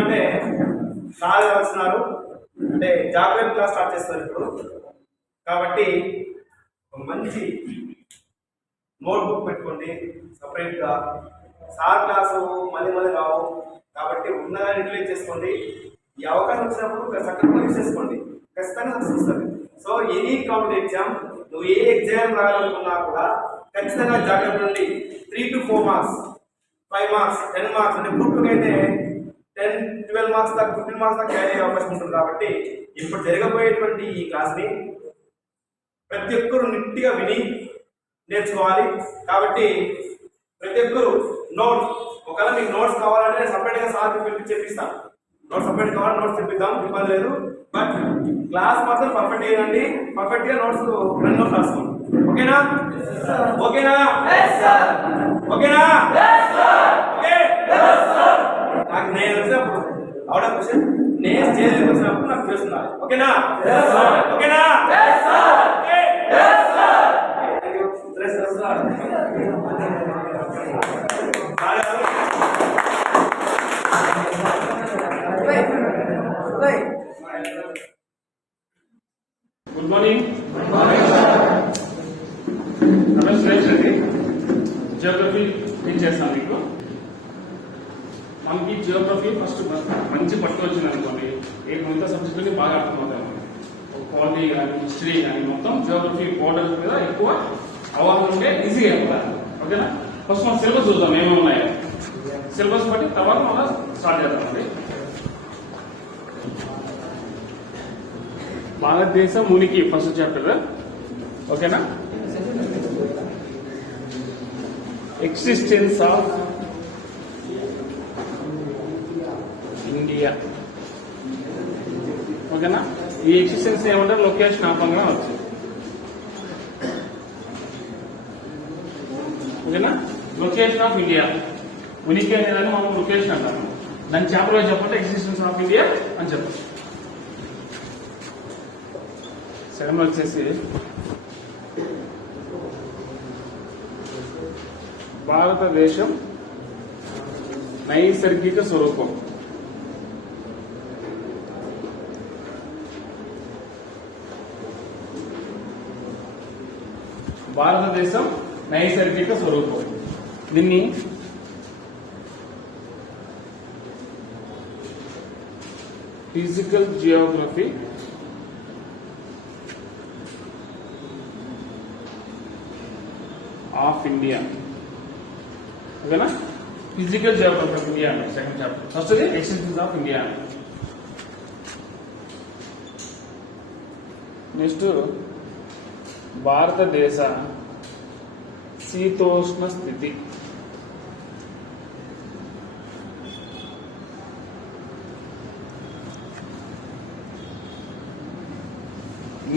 అంటే సార్ వస్తున్నారు అంటే జాగ్రత్త క్లాస్ స్టార్ట్ చేస్తారు ఇప్పుడు. కాబట్టి మంచి నోట్బుక్ పెట్టుకోండి సపరేట్గా. సార్ క్లాసు మళ్ళీ రావు కాబట్టి ఉన్నదాన్ని యూటిలైజ్ చేసుకోండి. ఈ అవకాశం వచ్చినప్పుడు చక్కగా యూజ్ చేసుకోండి, ఖచ్చితంగా వస్తుంది. సో ఎనీ కాంపిటేటివ్ ఎగ్జామ్ నువ్వు ఏ ఎగ్జామ్ రాయాలనుకున్నా కూడా ఖచ్చితంగా జాగ్రత్త నుండి 3 to 4 మార్క్స్, 5 మార్క్స్, 10 మార్క్స్ అంటే గ్రూప్ అయితే 10, 12 మార్క్స్ దాకా, 15 మార్క్స్ దాకా క్యారీ అయ్యే అవకాశం ఉంటుంది. కాబట్టి ఇప్పుడు జరగబోయేటువంటి ఈ క్లాస్ని ప్రతి ఒక్కరు నీట్గా విని నేర్చుకోవాలి. కాబట్టి ప్రతి ఒక్కరు నోట్స్, ఒకవేళ మీకు నోట్స్ కావాలంటే సపరేట్గా సార్ పిలిపించి చెప్పిస్తాను. నోట్స్ సపరేట్ కావాలి, నోట్స్ తెప్పిద్దాం, ఇబ్బంది లేదు. బట్ క్లాస్ మాత్రం పర్ఫెక్ట్ చేయండి, పర్ఫెక్ట్గా నోట్స్ 2 నోట్స్ రాసుకోండి. ఓకేనా? ఓకేనా? ఓకేనా? ఓకే. నాకు నేను వచ్చినప్పుడు అవునా క్వశ్చన్ నేను స్టేజ్ వచ్చినప్పుడు నాకు తెలుస్తున్నారు. ఓకేనా? ఓకేనా? Good morning. నమస్తే అండి. జియోగ్రఫీ చేస్తాను మీకు. మనకి జియోగ్రఫీ ఫస్ట్ మంచి పట్టు వచ్చింది అనుకోండి, మిగతా సబ్జెక్టులకి బాగా అర్థమవుతాయి. పాలిటీ కానీ హిస్టరీ కానీ మొత్తం జియోగ్రఫీ బోర్డర్స్ మీద ఎక్కువ అవగాహన ఉంటే ఈజీగా అయిపోతారు. ఓకేనా? ఫస్ట్ మనం సిలబస్ చూద్దాం ఏమేమి ఉన్నాయో. సిలబస్ బట్టి తర్వాత మనం స్టార్ట్ చేద్దామండి. భారతదేశం ఉనికి ఫస్ట్ చాప్టర్. ఓకేనా? Existence of India. ఓకేనా? ఈ ఎగ్జిస్టెన్స్ ఏమంటారు? లొకేషన్ ఆపంగా వచ్చింది. ఓకేనా? లొకేషన్ ఆఫ్ ఇండియా, ఉనికి అనేదాన్ని మనం లొకేషన్ అంటాము. దాని చాప్టర్లో చెప్పంటే ఎగ్జిస్టెన్స్ ఆఫ్ ఇండియా అని చెప్పచ్చు. సెకండ్ వచ్చేసి భారతదేశం నైసర్గిక స్వరూపం. భారతదేశం నైసర్గిక స్వరూపం. దీన్ని ఫిజికల్ జియోగ్రఫీ ఆఫ్ ఇండియా. ఓకేనా? ఫిజికల్ జియోగ్రఫీ ఆఫ్ ఇండియా అని second chapter. First existence of India. Next భారతదేశ శీతోష్ణ స్థితి.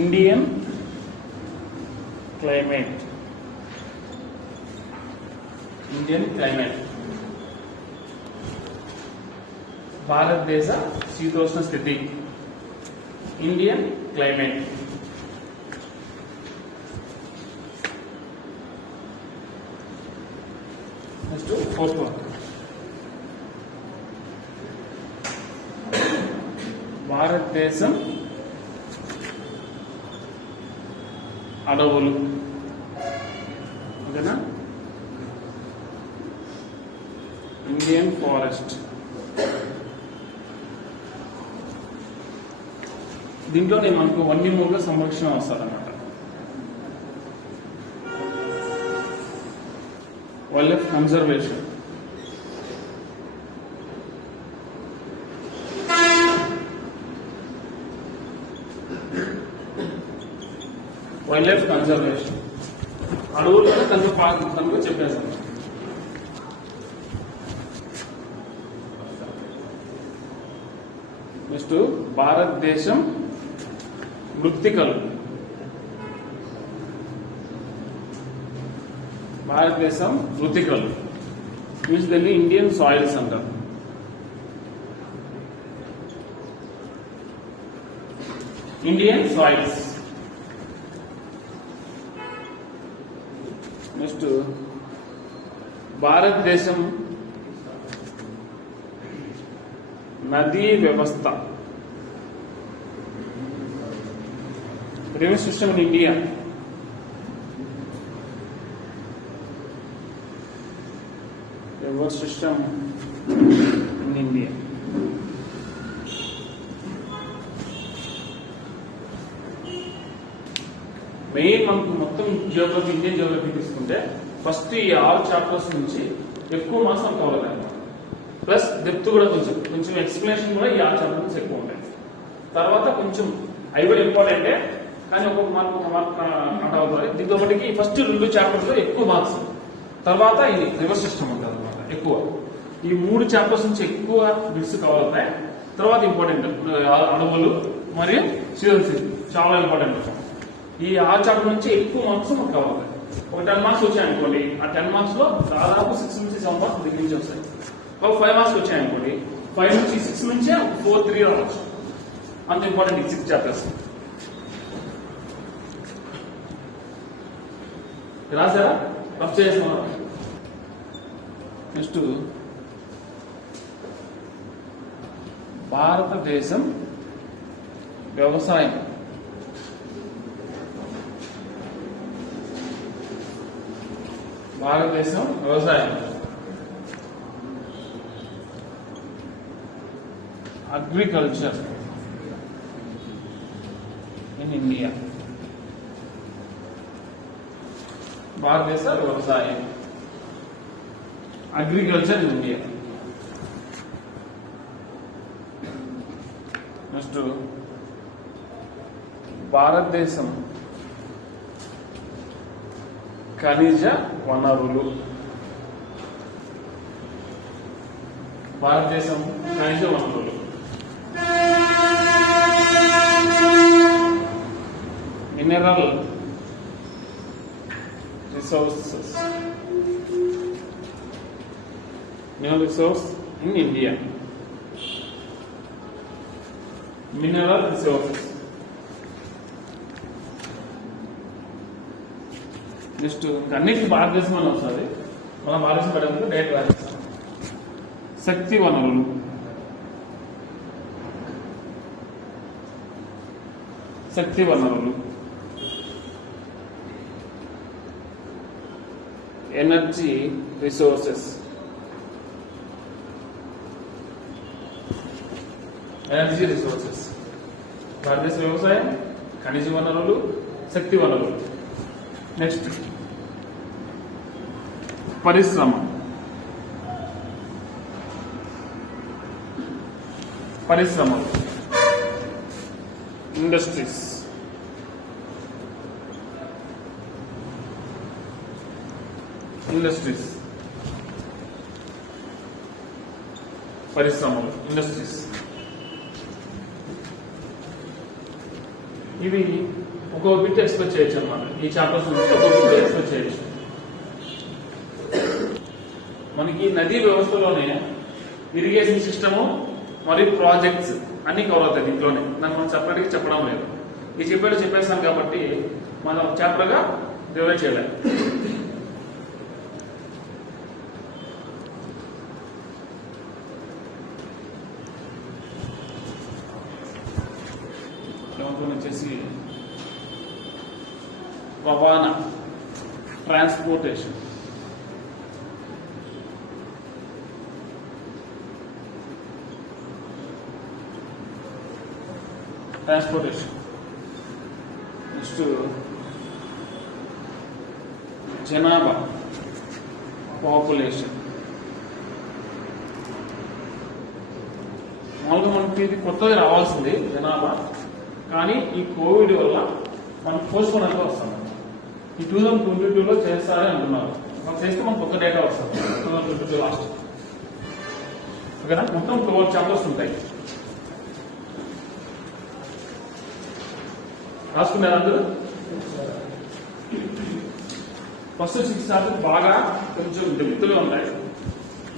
Indian climate. Indian climate. భారతదేశ శీతోష్ణ స్థితి, Indian climate. Next fourth one, భారతదేశం అడవులు. ఓకేనా? Indian forest. దీంట్లోనే మనకు వన్యమూగ సంరక్షణ వస్తుంది అన్నమాట. Wild life conservation. Wild life conservation అడవులు కనుక చెప్పేసాను. నెక్స్ట్ భారతదేశం మృత్తికలు. భారతదేశం మృత్తికలు వీటిని ఇండియన్ సాయిల్స్ అంటారు. Indian soils. నెక్స్ట్ భారతదేశం నదీ వ్యవస్థ, river system in India. River system in India. Main మనకు మొత్తం జియోగ్రఫీ, ఇండియన్ జియోగ్రఫీ తీసుకుంటే ఫస్ట్ ఈ 6 చాప్టర్స్ నుంచి ఎక్కువ మార్క్స్ మనకు కవర్ అవుతాయి. ప్లస్ డెప్త్ కూడా కొంచెం ఎక్స్ప్లెనేషన్ కూడా ఈ 6 చాప్టర్ నుంచి ఎక్కువ ఉంటాయి. తర్వాత కొంచెం అవి కూడా ఇంపార్టెంటే, కానీ ఒక్కొక్క మార్క్ కట్ అవుతుంది. దీంతోపాటికి ఫస్ట్ 2 చాప్టర్స్ లో ఎక్కువ మార్క్స్, తర్వాత ఇది రివర్ సిస్టమ్ ఉంటుంది అనమాట ఎక్కువ. ఈ 3 చాప్టర్స్ నుంచి ఎక్కువ బిట్స్ కవర్ అవుతాయి. తర్వాత ఇంపార్టెంట్ అడవులు మరియు సీజన్ చాలా ఇంపార్టెంట్. ఈ 6 చాప్టర్ నుంచి ఎక్కువ మార్క్స్ మనకు కవర్ అవుతాయి. ఒక 10 మార్క్స్ వచ్చాయనుకోండి, ఆ 10 మార్క్స్ లో దాదాపు 6 నుంచి 7 మార్క్స్ దగ్గర నుంచి వస్తాయి. ఒక 5 మార్క్స్ వచ్చాయనుకోండి, 5 నుంచి 6 నుంచే 4, 3 రావచ్చు. అంత ఇంపార్టెంట్ ఈ 6 చాప్టర్స్. రాసారా? రఫ్ చేస్తున్నారా? నెక్స్ట్ భారతదేశం వ్యవసాయం. భారతదేశం వ్యవసాయం, అగ్రికల్చర్ ఇన్ ఇండియా. భారతదేశ వ్యవసాయం, అగ్రికల్చర్ ఇన్ ఇండియా. నెక్స్ట్ భారతదేశం ఖనిజ వనరులు. భారతదేశం ఖనిజ వనరులు. Mineral resources, mineral resource in India. Mineral resources. Next అన్నిటికీ భారతదేశం అని వస్తుంది. మన భారతదేశం పడేందుకు డైరెక్ట్ భారతదేశం. శక్తి వనరులు. శక్తి వనరులు, ఎనర్జీ రిసోర్సెస్. Energy resources. భారతదేశ వ్యవసాయం, ఖనిజ వనరులు, శక్తి వనరులు. నెక్స్ట్ పరిశ్రమ. పరిశ్రమలు, ఇండస్ట్రీస్. ఇండస్ట్రీస్, పరిశ్రమలు, ఇండస్ట్రీస్. ఇవి ఒక్కొక్క బిట్ ఎక్స్పెక్ట్ చేయొచ్చు అన్నమాట. ఈ చాప్టర్స్ నుంచి ఒక్కొక్క బిట్ ఎక్స్పెక్ట్ చేయొచ్చు. మనకి నదీ వ్యవస్థలోనే ఇరిగేషన్ సిస్టము మరియు ప్రాజెక్ట్స్ అన్ని కవర్ అవుతాయి దీంట్లోనే. దాన్ని మనం సెపరేట్గా చెప్పడం లేదు. ఈ చెప్పేస్తాం కాబట్టి మనం చాప్టర్గా డివైడ్ చేయలేము. వచ్చేసి రవాణా, ట్రాన్స్పోర్టేషన్. నెక్స్ట్ జనాభా, పాపులేషన్. మామూలుగా మనకి ఇది కొత్తది రావాల్సింది జనాభా, కానీ ఈ కోవిడ్ వల్ల మనం పోస్ట్పోన్ అయితే వస్తాం. ఈ 2022లో చేస్తారని అంటున్నారు. మనం చేస్తే మనకు ఒక డేటా వస్తుంది 2022 లాస్ట్. ఓకేనా? మొత్తం 12 చాప్టర్స్ ఉంటాయి. రాసుకున్నారు అందరూ? ఫస్ట్ 6 చాప్టర్స్ బాగా కొంచెం డెప్త్గా ఉంటాయి.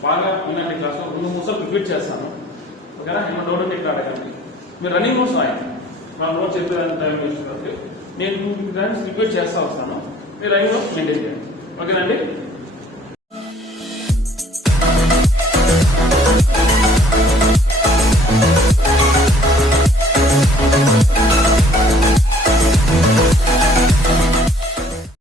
బాగా వినండి. క్లాస్లో 2-3 సార్లు రిపీట్ చేస్తాను. ఓకేనా? ఏమన్నా డౌట్ ఉంటే ఇక్కడ అడగండి. మీరు రన్నింగ్ నోట్స్ రాయండి. నా నోట్స్ చెప్పేదాన్ని టైం వేస్ట్. నేను 2 టైమ్స్ రిపీట్ చేస్తా వస్తాను. మీరు రన్నింగ్ నోట్స్ మెయింటైన్ చేయండి. ఓకేనండి?